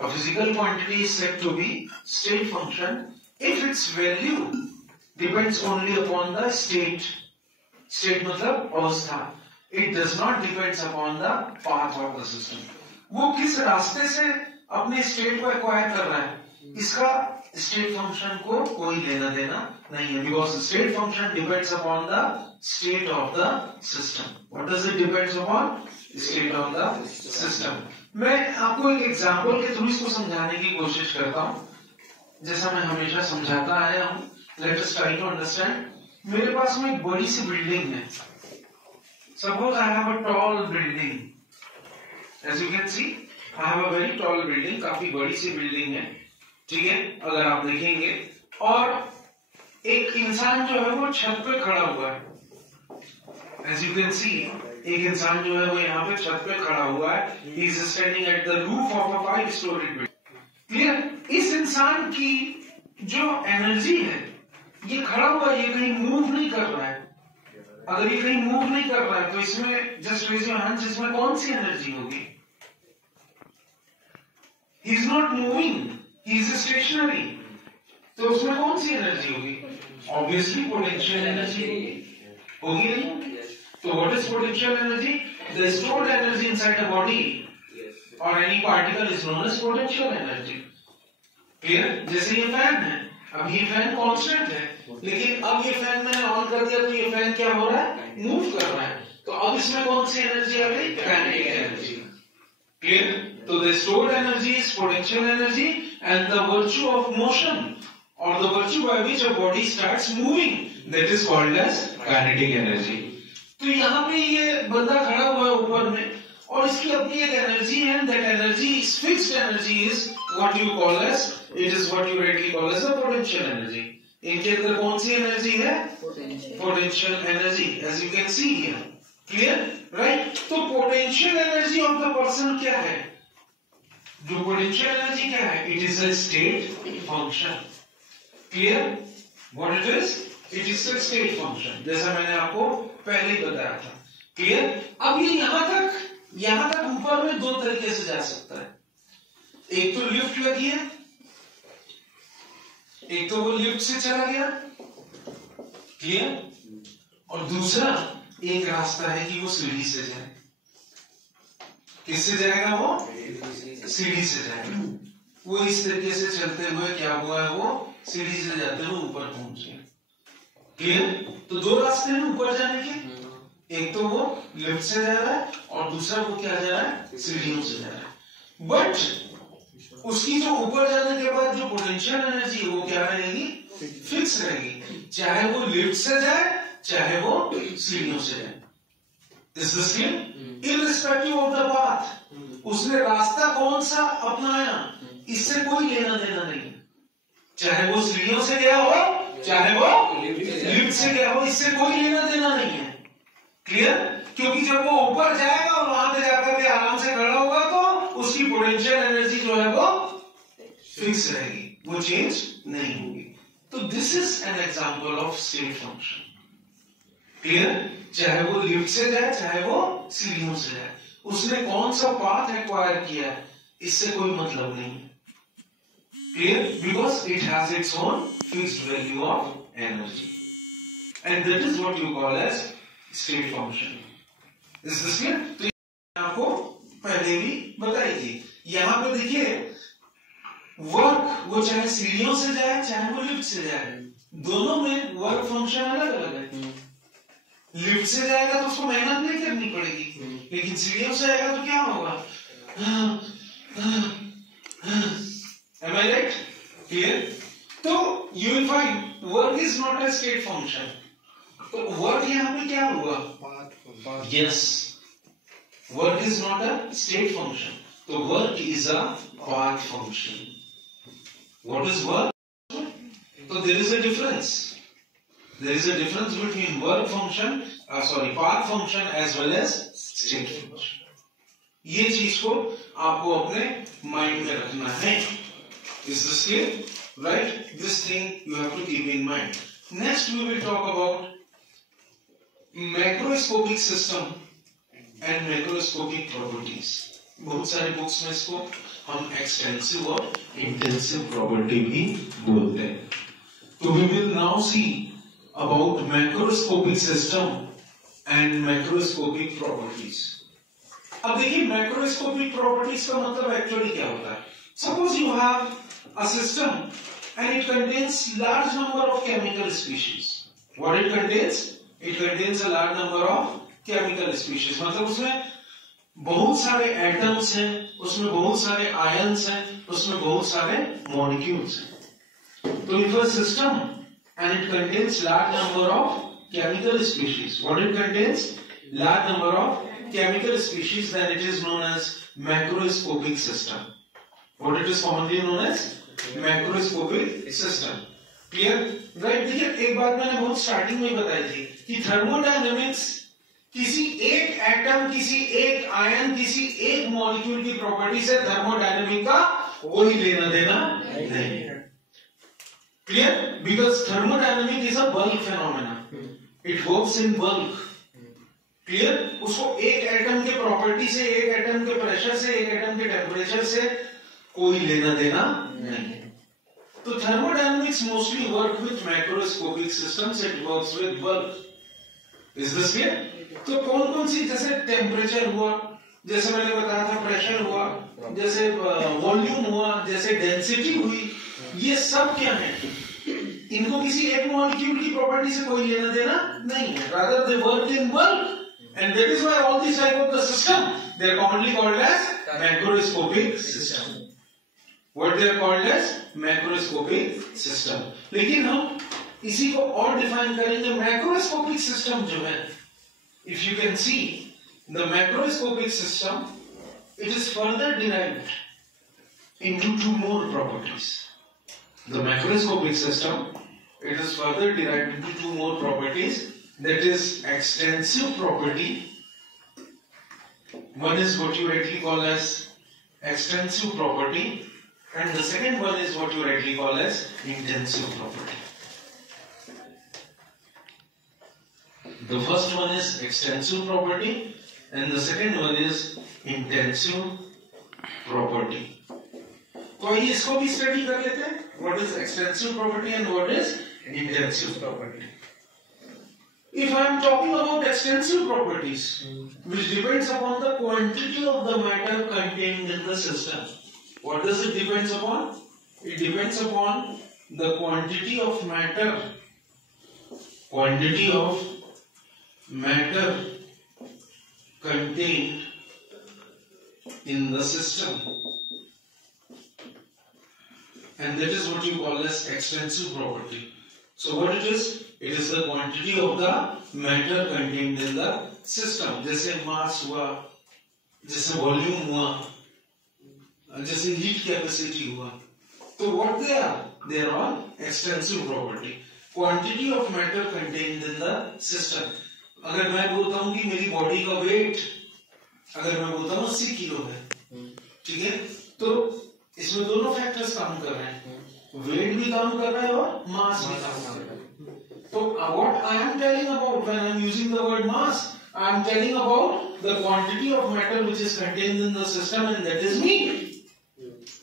A physical quantity is said to be state function if its value depends only upon the state. State मतलब अवस्था. It does not depends upon the path of the system. वो किस रास्ते से अपने state को acquire कर रहा है, इसका स्टेट फंक्शन को कोई लेना देना नहीं है. Because state function depends upon the state of the system. What does it depends upon? State of the system. मैं आपको एक एग्जांपल के थ्रू इसको समझाने की कोशिश करता हूं, जैसा मैं हमेशा समझाता आया हूं. Let us try to understand. मेरे पास में एक बड़ी सी बिल्डिंग है. Suppose I have a tall building. As you can see I have a very tall building. काफी बड़ी सी बिल्डिंग है, ठीक है, अगर आप देखेंगे. और एक इंसान जो है वो छत पे खड़ा हुआ है. एज यू कैन सी एक इंसान जो है वो यहाँ पे छत पे खड़ा हुआ है. He is standing at the roof of a 5 story building. Clear? इस इंसान की जो एनर्जी है, ये खड़ा हुआ है, ये कहीं मूव नहीं कर रहा है. अगर ये कहीं मूव नहीं कर रहा है तो इसमें जस्ट रेज योर हैंड्स, इसमें कौन सी एनर्जी होगी? He is not moving, he is stationary. तो उसमें कौन सी एनर्जी होगी? ऑब्वियसली पोटेंशियल एनर्जी होगी नहीं? तो what is potential energy? The stored energy inside a body or any particle is known as potential energy. Clear? जैसे ये फैन है, अब ये फैन कांस्टेंट है, लेकिन अब ये फैन मैंने ऑन कर दिया तो ये फैन क्या हो रहा है? मूव कर रहा है. तो अब इसमें कौन सी एनर्जी आ गई? Kinetic energy. क्लियर? तो the stored energy is potential energy and the virtue of motion or the virtue by which a body starts moving, that is called as kinetic energy. तो यहाँ पे ये बंदा खड़ा हुआ है ऊपर में और इसकी अपनी एक एनर्जी है. that energy is fixed energy is what you call as, it is what you rightly call as a potential energy. इनके अंदर कौन सी एनर्जी है? potential energy, as you can see here. clear? right? तो potential energy of the person क्या है? जो potential energy क्या है? it is a state function. Clear? What it is? It is a state function. जैसा मैंने आपको पहले ही बताया था. Clear? अब ये यहाँ तक ऊपर में दो तरीके से जा सकता है. एक तो लिफ्ट लगी है, एक तो वो लिफ्ट से चला गया. Clear? और दूसरा एक रास्ता है कि वो सीढ़ी से जाए. किससे जाएगा वो? सीढ़ी से जाएगा. वो इस तरीके से चलते हुए क्या हुआ है, वो सीढ़ी से जाते हुए ऊपर पहुंचे. क्लियर? तो दो रास्ते हैं ऊपर जाने के. एक तो वो लिफ्ट से जा रहा है और दूसरा वो क्या जा रहा है? सीढ़ियों से जा रहा है. बट उसकी जो ऊपर जाने के बाद जो पोटेंशियल एनर्जी वो क्या रहेगी? फिक्स रहेगी, चाहे वो लिफ्ट से जाए चाहे वो सीढ़ियों से जाए. Is this clear? Irrespective of the path, उसने रास्ता कौन सा अपनाया इससे कोई लेना देना नहीं है. चाहे वो सीढ़ियों से गया हो चाहे वो लिफ्ट से गया हो, इससे कोई लेना देना नहीं है. क्लियर? क्योंकि जब वो ऊपर जाएगा और वहां पे जाकर के आराम से खड़ा होगा तो उसकी पोटेंशियल एनर्जी जो है वो फिक्स रहेगी, वो चेंज नहीं होगी. तो this is an example of state function. Clear? चाहे वो लिफ्ट से जाए चाहे वो सीढ़ियों से जाए, उसने कौन सा पाथ एक्वायर किया है इससे कोई मतलब नहीं है. Clear? Because it has its own fixed value of energy, and that is what you call as state function. Is this clear? तो आपको पहले भी बताई थी. यहाँ पे देखिए वर्क वो चाहे सीढ़ियों से जाए चाहे वो लिफ्ट से जाए, दोनों में वर्क फंक्शन अलग अलग है. लिफ्ट से जाएगा तो उसको मेहनत नहीं करनी पड़ेगी, लेकिन सीढ़ियों से आएगा तो क्या होगा? Am I right? Clear? तो you will find work is not a state function. तो work यहाँ पे क्या हुआ? Yes, work is not a state function. तो work is a path function. What is work? So there is a difference. There is a difference between work function, path function as well as state function. ये चीज को आपको अपने mind में रखना है. Is this clear? Right? This thing you have to keep in mind. Next we will talk about macroscopic system and macroscopic properties. बहुत सारे बुक्स में इसको हम एक्सटेंसिव और इंटेंसिव प्रॉपर्टी भी बोलते हैं। तो we will now see about macroscopic system and macroscopic properties. अब देखिए मैक्रोस्कोपिक प्रॉपर्टीज का मतलब एक्चुअली क्या होता है। Suppose you have a system and it contains large number of chemical species. What it contains? It contains a large number of chemical species. मतलब उसमें बहुत सारे एटम्स हैं, उसमें बहुत सारे आयन्स हैं, उसमें बहुत सारे मॉलिक्यूल्स हैं। तो if a system and it contains large number of chemical species, what it contains? Large number of chemical species, then it is known as macroscopic system. What it is commonly known as? Macroscopic system. Clear? Right. देखिए एक बात मैंने बहुत starting में बताई थी कि thermodynamics किसी एक एटम, किसी एक आयन, किसी एक मॉलिक्यूल की प्रॉपर्टी से थर्मोडायनेमिक का कोई लेना देना नहीं है। Clear? Because thermodynamic is a bulk phenomena, it works in bulk. Clear? उसको एक एटम के प्रॉपर्टी से, एक एटम के प्रेशर से, एक एटम के टेम्परेचर से कोई लेना देना नहीं। तो thermodynamics mostly work with macroscopic systems, it works with bulk. Is this clear? तो कौन कौन सी, जैसे टेम्परेचर हुआ, जैसे मैंने बताया था प्रेशर हुआ, जैसे वॉल्यूम हुआ, जैसे डेंसिटी हुई, ये सब क्या है? इनको किसी एक मॉलिक्यूल की प्रॉपर्टी से कोई लेना देना नहीं है। Rather they work in bulk, and that is why all these type of the system they are commonly called as macroscopic system. What they are called as macroscopic system. लेकिन हम इसी को और डिफाइन करेंगे। मैक्रोस्कोपिक सिस्टम जो है, if you can see the macroscopic system, it is further derived into two more properties. The macroscopic system, it is further derived into two more properties, that is extensive property. One is what you rightly call as extensive property, and the second one is what you rightly call as intensive property. The first one is extensive property and the second one is intensive property. तो आइए इसको भी study कर लेते हैं। What is extensive property and what is intensive property? If I am talking about extensive properties, which depends upon the quantity of the matter contained in the system. What does it depends upon? It depends upon the quantity of matter. Quantity of matter contained in the system. And that is what you call as extensive property. So what it is? It is the quantity of the matter contained in the system. जैसे mass हुआ, जैसे volume हुआ, जैसे heat capacity हुआ, तो what they are all extensive property. Quantity of matter contained in the system. अगर मैं बोलता हूं कि मेरी बॉडी का वेट, अगर मैं बोलता हूं 80 किलो है, ठीक है, तो इसमें दोनों फैक्टर्स काम कर रहे हैं, वेट भी काम कर रहा है और मास भी काम कर रहा है। तो what I am telling about when I am using the word mass, I am telling about the quantity of matter which is contained in the system, and that is me.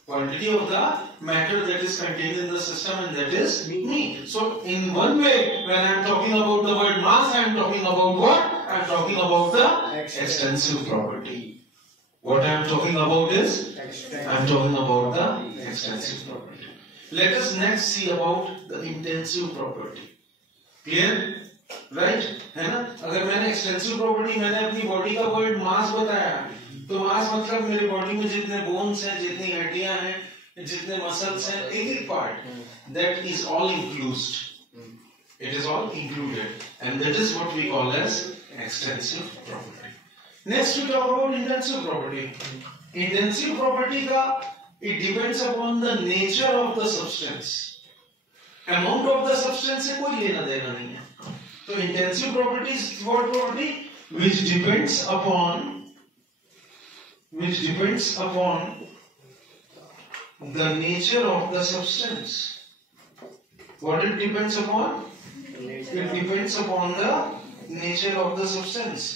Quantity of the matter that is contained in the system, and that is me. So in one way, when I am talking about the word mass, I am talking about what? I am talking about the extensive property. What I am talking about is, I am talking about the extensive property. Let us next see about the intensive property. Clear? Right है ना? अगर मैंने extensive property, मैंने अपनी body का word मास बताया, तो मास मतलब मेरी बॉडी में जितने बोन्स हैं, जितनी हड्डियां हैं, जितने मसल्स हैं, एक part, that is all included, it is all included, and that is what we call as extensive property. Next we talk about intensive property. Intensive property का it depends upon the nature of the substance. Amount of the substance से कोई लेना देना नहीं है। तो intensive property is what property? Which depends upon the nature of the substance. What it depends upon? It depends upon the nature of the substance.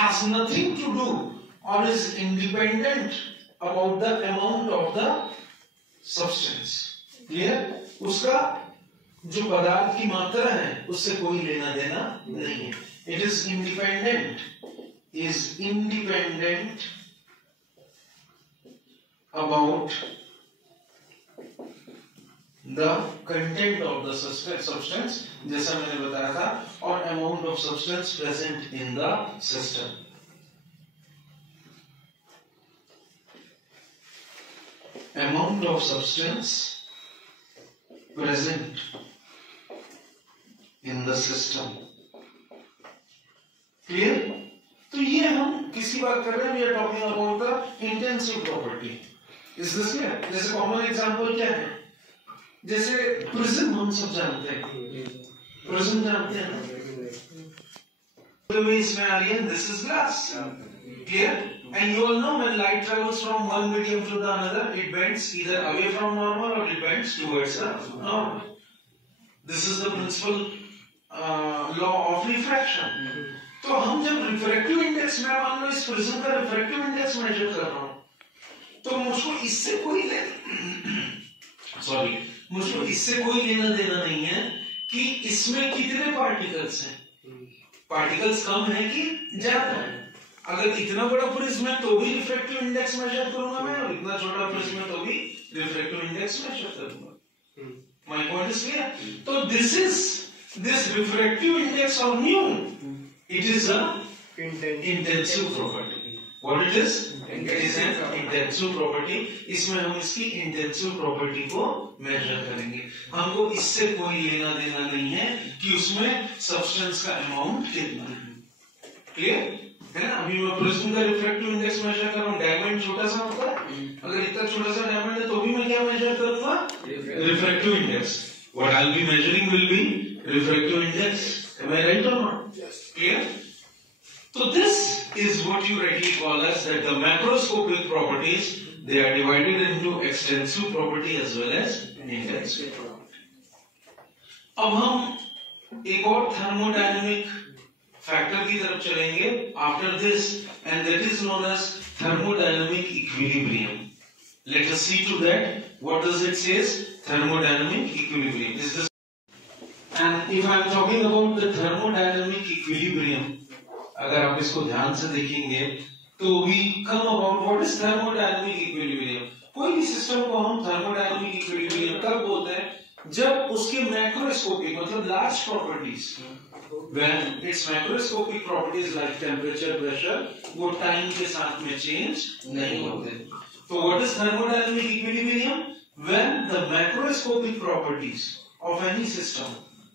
Has nothing to do or is independent about the amount of the substance. Clear? उसका जो पदार्थ की मात्रा है उससे कोई लेना देना नहीं है. It is independent about the content of the substance, जैसा मैंने बताया था, और amount of substance present in the system. Amount of substance present in the system. Clear? तो ये हम किसी बात कर रहे हैं, we are talking about the intensive property. Is this clear? जैसे common example क्या है? जैसे प्रिज्म हम सब जानते हैं, प्रिज्म जानते हैं ना, तो इसमें आ रही है, this is glass. Clear? And you all know when light travels from one medium to the another, it bends either away from normal or it bends towards the normal. This is the principal law of refraction. तो हम जब refractive index में मान लो इस prism का refractive index major कर रहा हूं, तो मुझको इससे कोई लेना देना नहीं है कि इसमें कितने पार्टिकल्स हैं. पार्टिकल्स कम है कि ज्यादा है. अगर इतना बड़ा प्रिज्म है तो भी रिफ्रैक्टिव इंडेक्स मेजर करूंगा मैं, और इतना छोटा प्रिज्म है तो भी रिफ्रैक्टिव इंडेक्स मेजर करूंगा. My point is clear? तो this refractive index of mu, it is a intensive property. What it is? It is an intensive property. इसमें हम इसकी intensive property को measure करेंगे. हमको इससे कोई लेना देना नहीं है कि उसमें substance का amount कितना है. Clear? है ना? अभी मैं प्रिज्म का रिफ्रैक्टिव इंडेक्स मेजर कर रहा हूँ. डायमंड छोटा सा होता है, अगर इतना छोटा सा डायमंड है तो भी मैं क्या मेजर करूंगा? Refractive index. What I'll be measuring will be refractive index. Am I right or not? Yes. Clear? So this is what you rightly call as that the macroscopic properties. They are divided into extensive property as well as intensive property. अब हम एक और thermodynamic factor की तरफ चलेंगे after this, and that is known as thermodynamic equilibrium. Let us see to that. What does it say? Thermodynamic equilibrium. Is this? And if I am talking about the thermodynamic equilibrium, अगर आप इसको ध्यान से देखेंगे तो we come about what is thermodynamic equilibrium. कोई भी system को हम thermodynamic equilibrium कब बोलते हैं? जब उसके मैक्रोस्कोपिक मतलब large properties, when its macroscopic properties like temperature, pressure, वो टाइम के साथ में चेंज नहीं होते. तो what is thermodynamic equilibrium? When the macroscopic properties of any system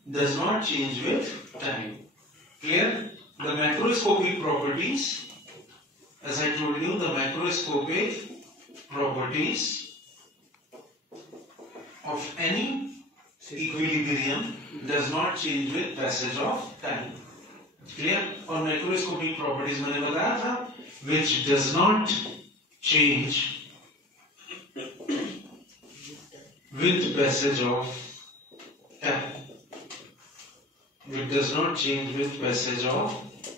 does not change with time. Clear? The macroscopic properties, as I told you, the macroscopic properties of any equilibrium does not change with passage of time. Clear? और macroscopic properties मैंने बताया था, which does not change with passage of time. It does not change with passage of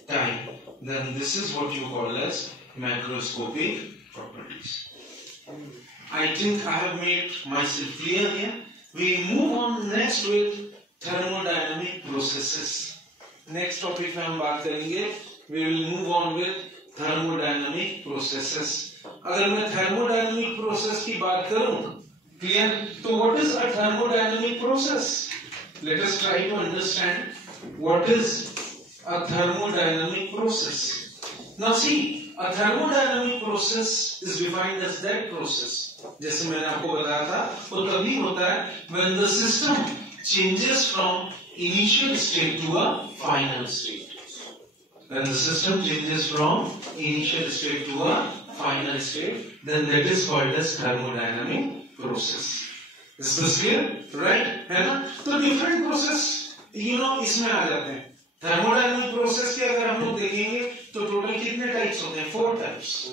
time. Then this is what you call as macroscopic properties. I think I have made myself clear here. We move on next with thermodynamic processes. Next topic में हम बात करेंगे. We will move on with thermodynamic processes. अगर मैं thermodynamic process की बात करूं, clear? तो what is a thermodynamic process? Let us try to understand what is a thermodynamic process. Now see, a thermodynamic process is defined as that process. जैसे मैंने आपको बताया था, वो तभी होता है when the system changes from initial state to a final state. When the system changes from initial state to a final state, then that is called as thermodynamic process. Is this clear? Right? है ना? तो different process, इसमें आ जाते हैं. Thermodynamic process के अगर हम लोग देखेंगे तो total कितने types होते हैं? 4 types.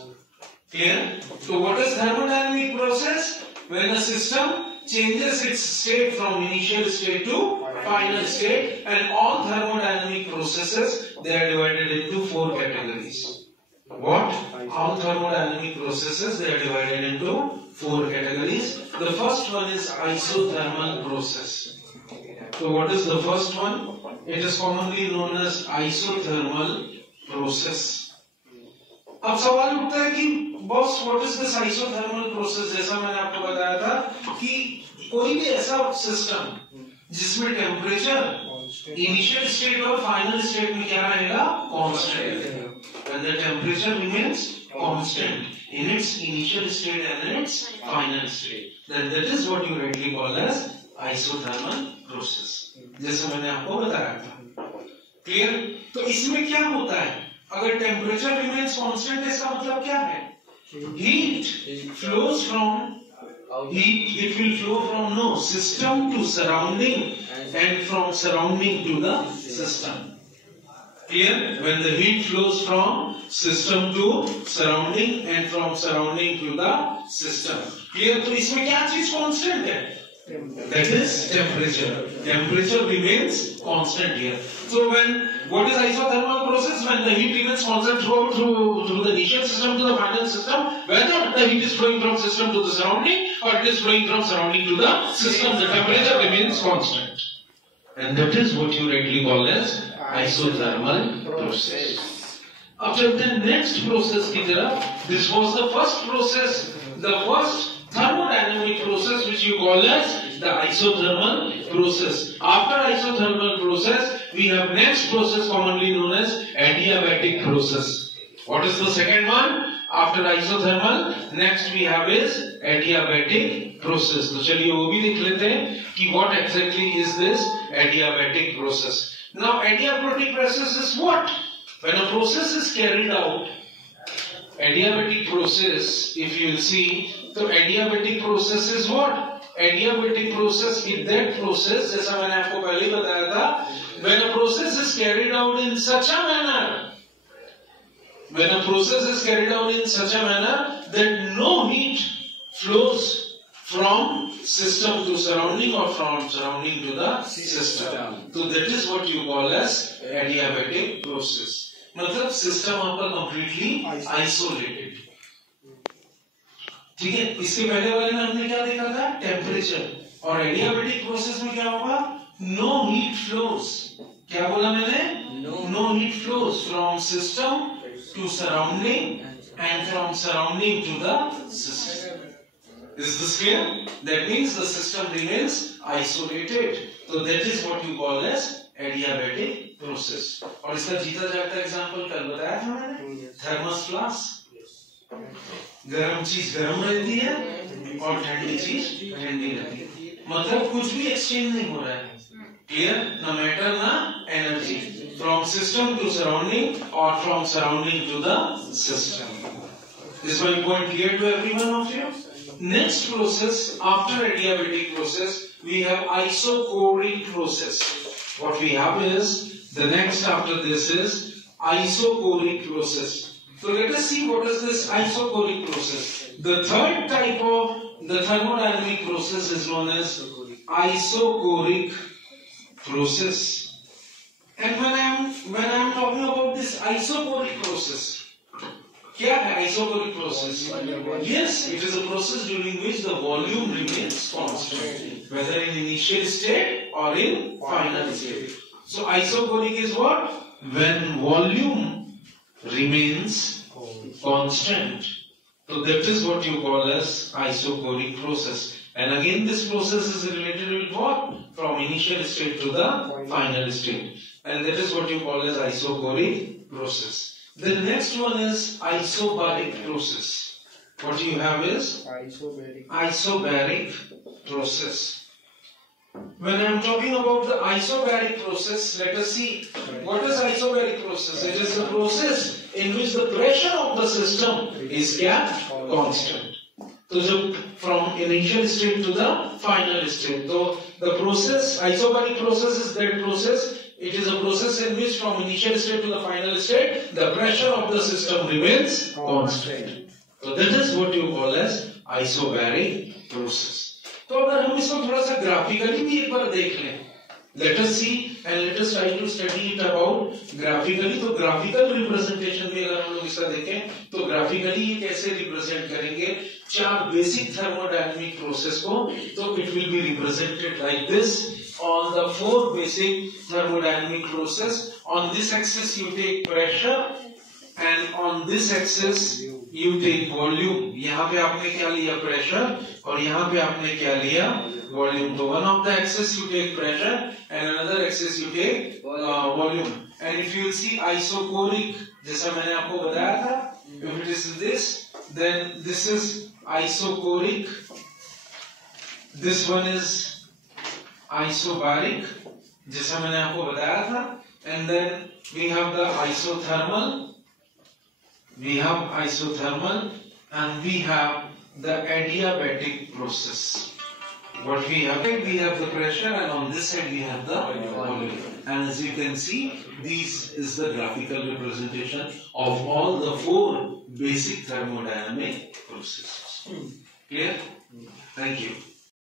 Clear? So what is thermodynamic process? When a system changes its state from initial state to final state, and all thermodynamic processes, they are divided into 4 categories. What? All thermodynamic processes, they are divided into 4 categories. The first one is isothermal process. So what is the first one? It is commonly known as isothermal process. अब सवाल उठता है कि boss what is this isothermal process? जैसा मैंने आपको बताया था कि कोई भी ऐसा सिस्टम जिसमें टेम्परेचर इनिशियल स्टेट और फाइनल स्टेट में क्या रहेगा? Constant. When the temperature remains constant in its initial state and in its final state, then that is what you rightly call as isothermal process. जैसे मैंने आपको बताया था. क्लियर? तो इसमें क्या होता है? अगर टेम्परेचर रिमेन्स कांस्टेंट है इसका मतलब क्या है? Heat flows from heat, it will flow from no system to surrounding and from surrounding to the system. Clear? When the heat flows from system to surrounding and from surrounding to the system. Clear? तो इसमें क्या चीज constant है? That is temperature. Temperature remains constant here. So what is isothermal process? When the heat remains constant through the initial system to the final system, whether the heat is flowing from system to the surrounding or it is flowing from surrounding to the system, the temperature remains constant. And that is what you rightly call as isothermal process. अब चलते हैं next process की तरफ. This was the first process, the first thermodynamic process which you call as the isothermal process. After isothermal process, we have next process commonly known as adiabatic process. What is the second one? After isothermal, next we have is adiabatic process. तो चलिए वो भी देख लेते हैं कि what exactly is this adiabatic process. Now adiabatic process is what? When a process is carried out, adiabatic process, if you will see, तो adiabatic process is what? Adiabatic process is that process, जैसा मैंने आपको पहले बताया था, when a process is carried out in such a manner, when a process is carried out in such a manner that no heat flows from system to surrounding or from surrounding to the system. So that is what you call as adiabatic process. मतलब system आपका completely isolated. ठीक है. इसके पहले वाले में हमने क्या देखा था? टेम्परेचर. और एडियाबेटिक प्रोसेस में क्या होगा? No heat flows. क्या बोला मैंने? No heat flows from system to surrounding and from surrounding to the system. Is this clear? That means the system remains isolated. So that is what you call as adiabatic process. और इसका जीता जागता example कल बताया था मैंने. Thermos flask. गर्म चीज गर्म रहती है और ठंडी चीज ठंडी रहती है. मतलब कुछ भी एक्सचेंज नहीं हो रहा है. क्लियर? ना मैटर ना energy. From system to surrounding और from surrounding to the system. Is my point clear to every one of you? Next process after adiabatic process, we have isochoric process. What we have is the next after this is isochoric process. So let us see what is this isochoric process. The third type of the thermodynamic process is known as isochoric process. And when I am talking about this isochoric process, क्या है isoporic process? Yes, it is a process during which the volume remains constant, whether in initial state or in final state. So isoporic is what? When volume remains constant. So that is what you call as isoporic process. And again this process is related with what? From initial state to the final state. And that is what you call as isochoric process. The next one is isobaric process. What you have is isobaric process. When I am talking about the isobaric process, let us see what is isobaric process. It is a process in which the pressure of the system is kept constant. So from initial state to the final state. So the process, isobaric process is that process. It is a process in which from initial state to the final state, the pressure of the system remains constant. So that is what you call as isobaric process. तो अगर हम इसको थोड़ा सा graphically भी एक बार देख लें, Let us see and let us try to study it about graphically. तो graphical representation में अगर हम लोग इसका देखें तो graphically ये कैसे represent करेंगे चार basic thermodynamic process को, तो it will be represented like this on the four basic thermodynamic process. On this axis you take pressure and on this axis you take volume. यहाँ पे आपने क्या लिया pressure और यहाँ पे आपने क्या लिया volume. So one of the axis you take pressure and another axis you take volume. And if you see isochoric, जैसा मैंने आपको बताया था, if it is this, then this is isochoric. This one is isobaric, जैसा मैंने आपको बताया था. And then we have the isothermal. We have isothermal and we have the adiabatic process. What we have the pressure and on this side we have the volume. And as you can see, this is the graphical representation of all the four basic thermodynamic processes. Clear? Thank you.